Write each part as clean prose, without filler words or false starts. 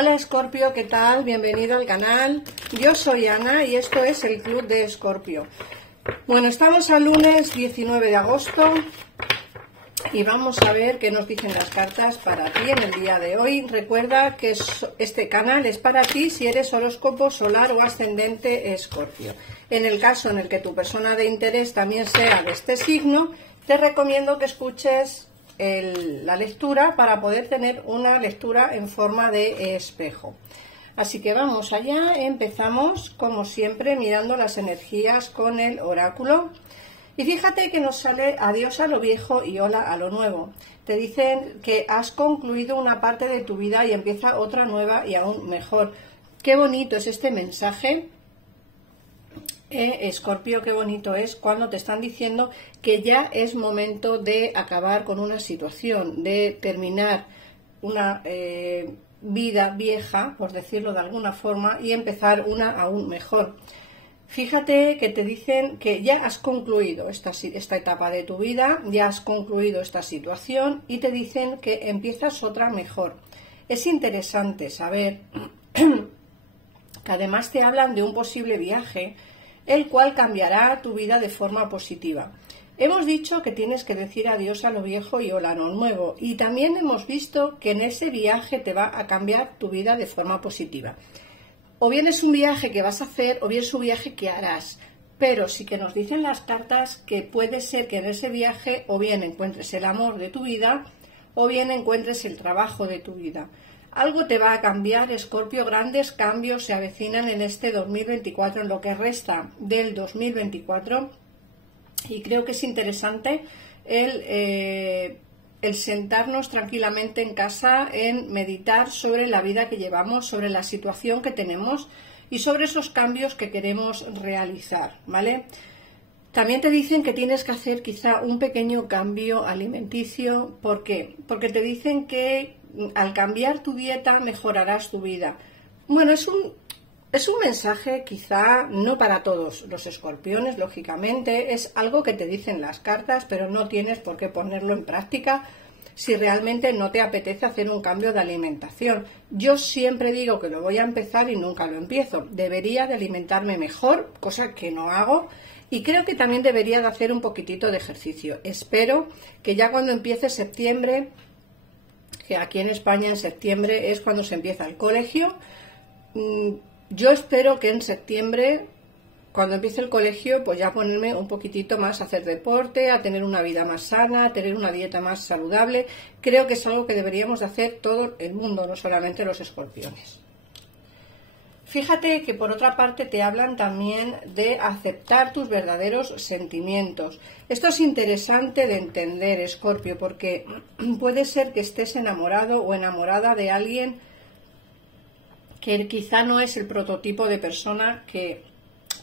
Hola Escorpio, ¿qué tal? Bienvenido al canal. Yo soy Ana y esto es el Club de Escorpio. Bueno, estamos al lunes 19 de agosto y vamos a ver qué nos dicen las cartas para ti en el día de hoy. Recuerda que este canal es para ti si eres horóscopo solar o ascendente Escorpio. En el caso en el que tu persona de interés también sea de este signo, te recomiendo que escuches la lectura para poder tener una lectura en forma de espejo. Así que vamos allá, empezamos como siempre mirando las energías con el oráculo. Y fíjate que nos sale adiós a lo viejo y hola a lo nuevo. Te dicen que has concluido una parte de tu vida y empieza otra nueva y aún mejor. Qué bonito es este mensaje. Escorpio, qué bonito es cuando te están diciendo que ya es momento de acabar con una situación, de terminar una vida vieja, por decirlo de alguna forma, y empezar una aún mejor. Fíjate que te dicen que ya has concluido esta etapa de tu vida, ya has concluido esta situación y te dicen que empiezas otra mejor. Es interesante saber que además te hablan de un posible viaje, el cual cambiará tu vida de forma positiva. Hemos dicho que tienes que decir adiós a lo viejo y hola a lo nuevo, y también hemos visto que en ese viaje te va a cambiar tu vida de forma positiva. O bien es un viaje que vas a hacer, o bien es un viaje que harás, pero sí que nos dicen las cartas que puede ser que en ese viaje o bien encuentres el amor de tu vida, o bien encuentres el trabajo de tu vida. Algo te va a cambiar, Escorpio, grandes cambios se avecinan en este 2024, en lo que resta del 2024, y creo que es interesante el sentarnos tranquilamente en casa, en meditar sobre la vida que llevamos, sobre la situación que tenemos y sobre esos cambios que queremos realizar, ¿vale? También te dicen que tienes que hacer quizá un pequeño cambio alimenticio. ¿Por qué? Porque te dicen que al cambiar tu dieta mejorarás tu vida. Bueno, es un mensaje quizá no para todos los escorpiones, lógicamente, es algo que te dicen las cartas, pero no tienes por qué ponerlo en práctica si realmente no te apetece hacer un cambio de alimentación. Yo siempre digo que lo voy a empezar y nunca lo empiezo. Debería de alimentarme mejor, cosa que no hago, y creo que también debería de hacer un poquitito de ejercicio. Espero que ya cuando empiece septiembre, que aquí en España en septiembre es cuando se empieza el colegio, yo espero que en septiembre, cuando empiece el colegio, pues ya ponerme un poquitito más a hacer deporte, a tener una vida más sana, a tener una dieta más saludable. Creo que es algo que deberíamos de hacer todo el mundo, no solamente los escorpiones. Fíjate que por otra parte te hablan también de aceptar tus verdaderos sentimientos. Esto es interesante de entender, Escorpio, porque puede ser que estés enamorado o enamorada de alguien que quizá no es el prototipo de persona que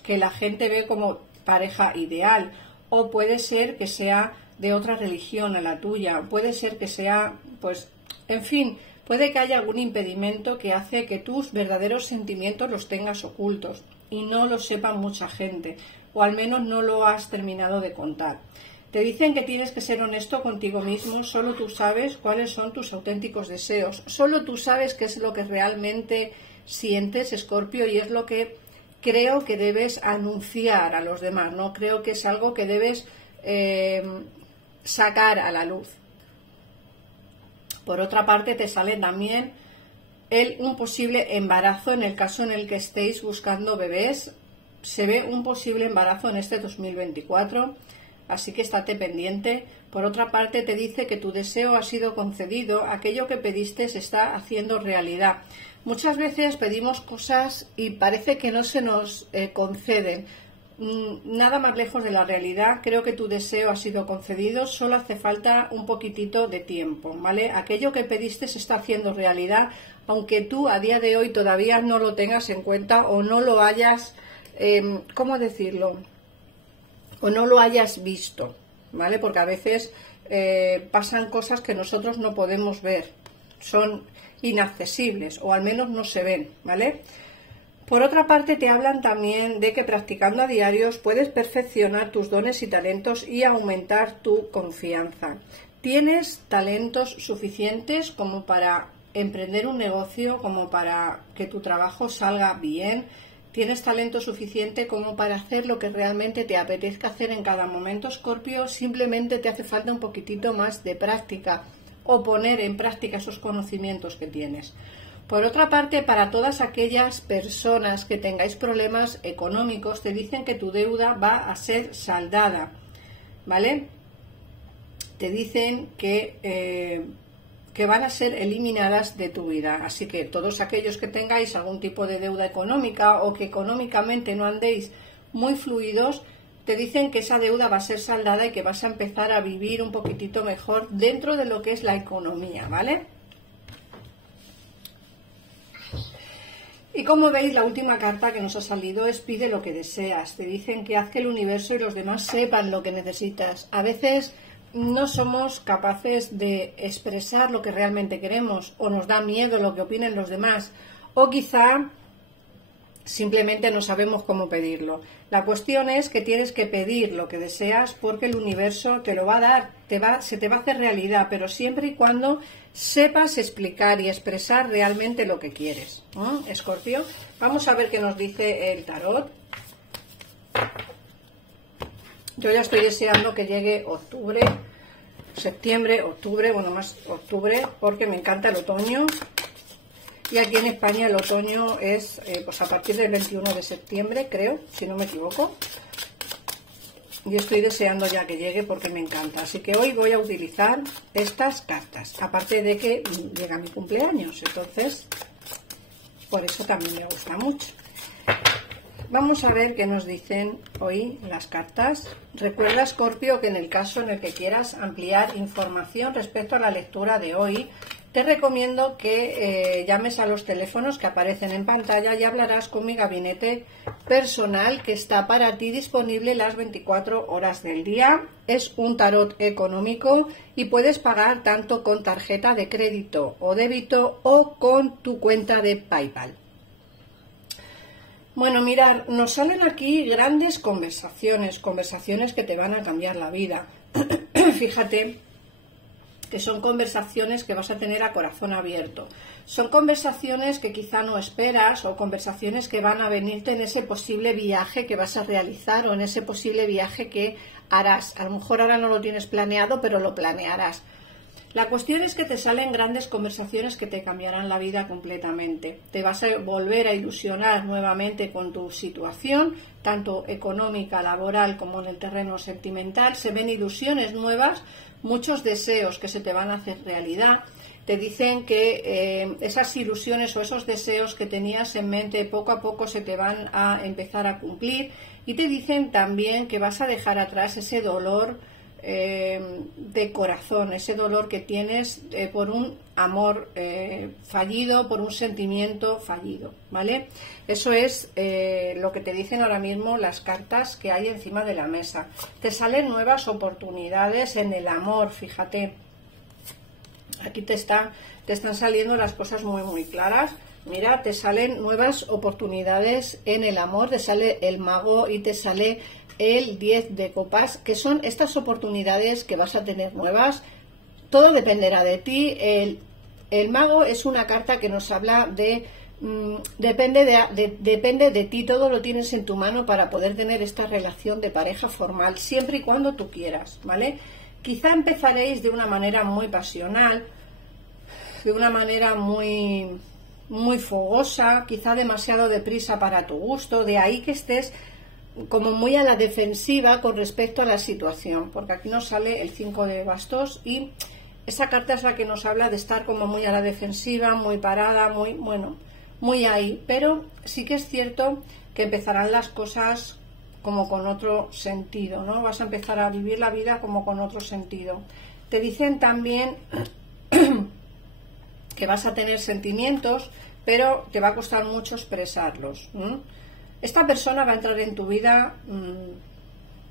la gente ve como pareja ideal, o puede ser que sea de otra religión a la tuya, puede ser que sea, pues, en fin, puede que haya algún impedimento que hace que tus verdaderos sentimientos los tengas ocultos y no lo sepa mucha gente, o al menos no lo has terminado de contar. Te dicen que tienes que ser honesto contigo mismo, solo tú sabes cuáles son tus auténticos deseos, solo tú sabes qué es lo que realmente sientes, Escorpio, y es lo que creo que debes anunciar a los demás, no creo que es algo que debes sacar a la luz. Por otra parte, te sale también un posible embarazo en el caso en el que estéis buscando bebés. Se ve un posible embarazo en este 2024, así que estate pendiente. Por otra parte, te dice que tu deseo ha sido concedido, aquello que pediste se está haciendo realidad. Muchas veces pedimos cosas y parece que no se nos conceden. Nada más lejos de la realidad. Creo que tu deseo ha sido concedido, solo hace falta un poquitito de tiempo, ¿vale? Aquello que pediste se está haciendo realidad, aunque tú a día de hoy todavía no lo tengas en cuenta o no lo hayas, ¿cómo decirlo? O no lo hayas visto, ¿vale? Porque a veces pasan cosas que nosotros no podemos ver, son inaccesibles o al menos no se ven, ¿vale? Por otra parte, te hablan también de que practicando a diarios puedes perfeccionar tus dones y talentos y aumentar tu confianza. Tienes talentos suficientes como para emprender un negocio, como para que tu trabajo salga bien. Tienes talento suficiente como para hacer lo que realmente te apetezca hacer en cada momento, Escorpio. Simplemente te hace falta un poquitito más de práctica o poner en práctica esos conocimientos que tienes. Por otra parte, para todas aquellas personas que tengáis problemas económicos, te dicen que tu deuda va a ser saldada, ¿vale? Te dicen que van a ser eliminadas de tu vida. Así que todos aquellos que tengáis algún tipo de deuda económica o que económicamente no andéis muy fluidos, te dicen que esa deuda va a ser saldada y que vas a empezar a vivir un poquitito mejor dentro de lo que es la economía, ¿vale? Y como veis, la última carta que nos ha salido es pide lo que deseas. Te dicen que haz que el universo y los demás sepan lo que necesitas. A veces no somos capaces de expresar lo que realmente queremos, o nos da miedo lo que opinen los demás, o quizá simplemente no sabemos cómo pedirlo. La cuestión es que tienes que pedir lo que deseas porque el universo te lo va a dar, se te va a hacer realidad, pero siempre y cuando sepas explicar y expresar realmente lo que quieres. Escorpio, vamos a ver qué nos dice el tarot. Yo ya estoy deseando que llegue octubre, septiembre, octubre, bueno, más octubre, porque me encanta el otoño. Y aquí en España el otoño es pues a partir del 21 de septiembre, creo, si no me equivoco. Y estoy deseando ya que llegue porque me encanta. Así que hoy voy a utilizar estas cartas. Aparte de que llega mi cumpleaños, entonces por eso también me gusta mucho. Vamos a ver qué nos dicen hoy las cartas. Recuerda, Escorpio, que en el caso en el que quieras ampliar información respecto a la lectura de hoy, te recomiendo que llames a los teléfonos que aparecen en pantalla y hablarás con mi gabinete personal que está para ti disponible las 24 horas del día. Es un tarot económico y puedes pagar tanto con tarjeta de crédito o débito o con tu cuenta de PayPal. Bueno, mirad, nos salen aquí grandes conversaciones que te van a cambiar la vida. Fíjate que son conversaciones que vas a tener a corazón abierto. Son conversaciones que quizá no esperas o conversaciones que van a venirte en ese posible viaje que vas a realizar o en ese posible viaje que harás. A lo mejor ahora no lo tienes planeado, pero lo planearás. La cuestión es que te salen grandes conversaciones que te cambiarán la vida completamente. Te vas a volver a ilusionar nuevamente con tu situación, tanto económica, laboral como en el terreno sentimental. Se ven ilusiones nuevas, muchos deseos que se te van a hacer realidad. Te dicen que esas ilusiones o esos deseos que tenías en mente poco a poco se te van a empezar a cumplir. Y te dicen también que vas a dejar atrás ese dolor de corazón, ese dolor que tienes por un amor fallido, por un sentimiento fallido, ¿vale? Eso es lo que te dicen ahora mismo las cartas que hay encima de la mesa. Te salen nuevas oportunidades en el amor, fíjate. Aquí te están saliendo las cosas muy claras. Mira, te salen nuevas oportunidades en el amor, te sale el mago y te sale el 10 de copas, que son estas oportunidades que vas a tener nuevas. Todo dependerá de ti. El mago es una carta que nos habla de depende de ti, todo lo tienes en tu mano para poder tener esta relación de pareja formal, siempre y cuando tú quieras, ¿vale? Quizá empezaréis de una manera muy pasional, de una manera muy fogosa, quizá demasiado deprisa para tu gusto, de ahí que estés como muy a la defensiva con respecto a la situación, porque aquí nos sale el 5 de bastos y esa carta es la que nos habla de estar como muy a la defensiva, muy parada, muy ahí, pero sí que es cierto que empezarán las cosas como con otro sentido, ¿no? Vas a empezar a vivir la vida como con otro sentido. Te dicen también que vas a tener sentimientos, pero te va a costar mucho expresarlos, ¿no? Esta persona va a entrar en tu vida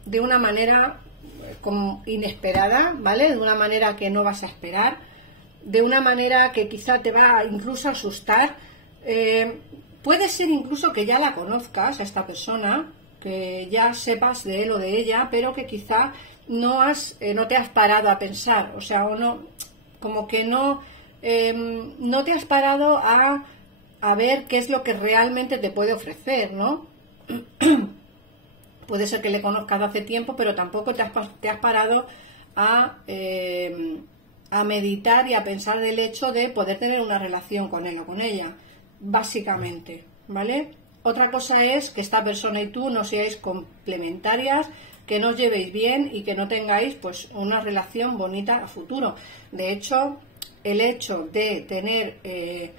de una manera como inesperada, ¿vale? De una manera que no vas a esperar, de una manera que quizá te va incluso a asustar. Puede ser incluso que ya la conozcas a esta persona, que ya sepas de él o de ella, pero que quizá no te has parado a pensar, o sea, o no, como que no no te has parado a ver qué es lo que realmente te puede ofrecer, ¿no? Puede ser que le conozcas de hace tiempo, pero tampoco te has parado a meditar y a pensar del hecho de poder tener una relación con él o con ella, básicamente, ¿vale? Otra cosa es que esta persona y tú no seáis complementarias, que no os llevéis bien y que no tengáis pues una relación bonita a futuro. De hecho, el hecho de tener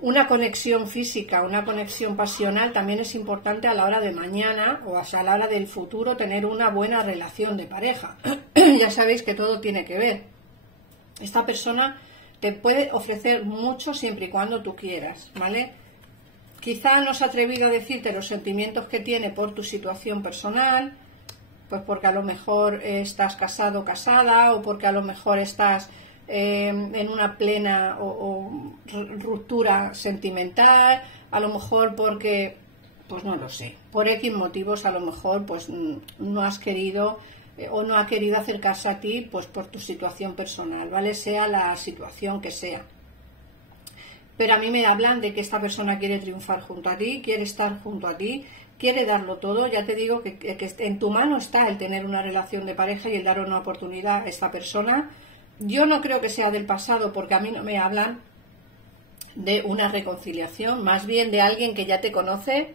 una conexión física, una conexión pasional también es importante a la hora de mañana o a la hora del futuro tener una buena relación de pareja. Ya sabéis que todo tiene que ver. Esta persona te puede ofrecer mucho siempre y cuando tú quieras, ¿vale? Quizá no se ha atrevido a decirte los sentimientos que tiene por tu situación personal, pues porque a lo mejor estás casado o casada, o porque a lo mejor estás en una plena o ruptura sentimental, a lo mejor porque, pues no lo sé, por X motivos a lo mejor pues no has querido o no ha querido acercarse a ti pues por tu situación personal, ¿vale? Sea la situación que sea. Pero a mí me hablan de que esta persona quiere triunfar junto a ti, quiere estar junto a ti, quiere darlo todo. Ya te digo que en tu mano está el tener una relación de pareja y el dar una oportunidad a esta persona. Yo no creo que sea del pasado, porque a mí no me hablan de una reconciliación, más bien de alguien que ya te conoce,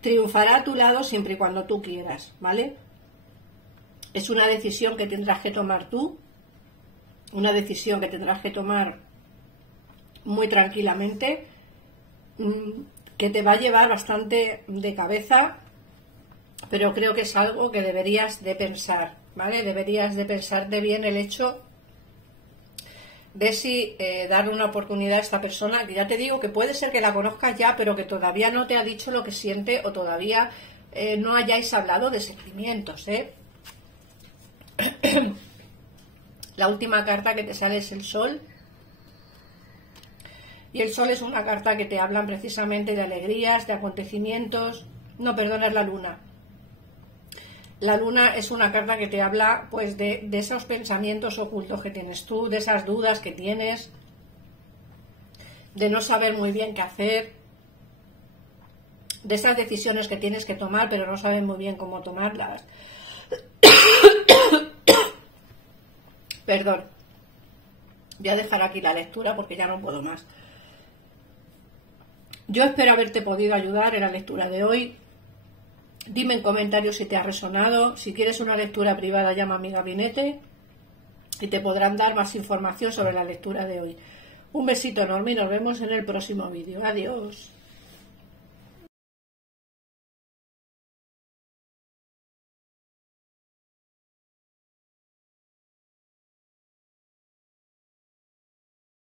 triunfará a tu lado siempre y cuando tú quieras, ¿vale? Es una decisión que tendrás que tomar tú, una decisión que tendrás que tomar muy tranquilamente, que te va a llevar bastante de cabeza, pero creo que es algo que deberías de pensar, ¿vale? Deberías de pensarte bien el hecho de si darle una oportunidad a esta persona, que ya te digo que puede ser que la conozcas ya, pero que todavía no te ha dicho lo que siente o todavía no hayáis hablado de sentimientos, ¿eh? La última carta que te sale es el Sol. Y el Sol es una carta que te habla precisamente de alegrías, de acontecimientos. No, perdona, es la Luna. La Luna es una carta que te habla pues de esos pensamientos ocultos que tienes tú, de esas dudas que tienes, de no saber muy bien qué hacer, de esas decisiones que tienes que tomar pero no sabes muy bien cómo tomarlas. Perdón. Voy a dejar aquí la lectura porque ya no puedo más. Yo espero haberte podido ayudar en la lectura de hoy. Dime en comentarios si te ha resonado. Si quieres una lectura privada, llama a mi gabinete y te podrán dar más información sobre la lectura de hoy. Un besito enorme y nos vemos en el próximo vídeo. Adiós.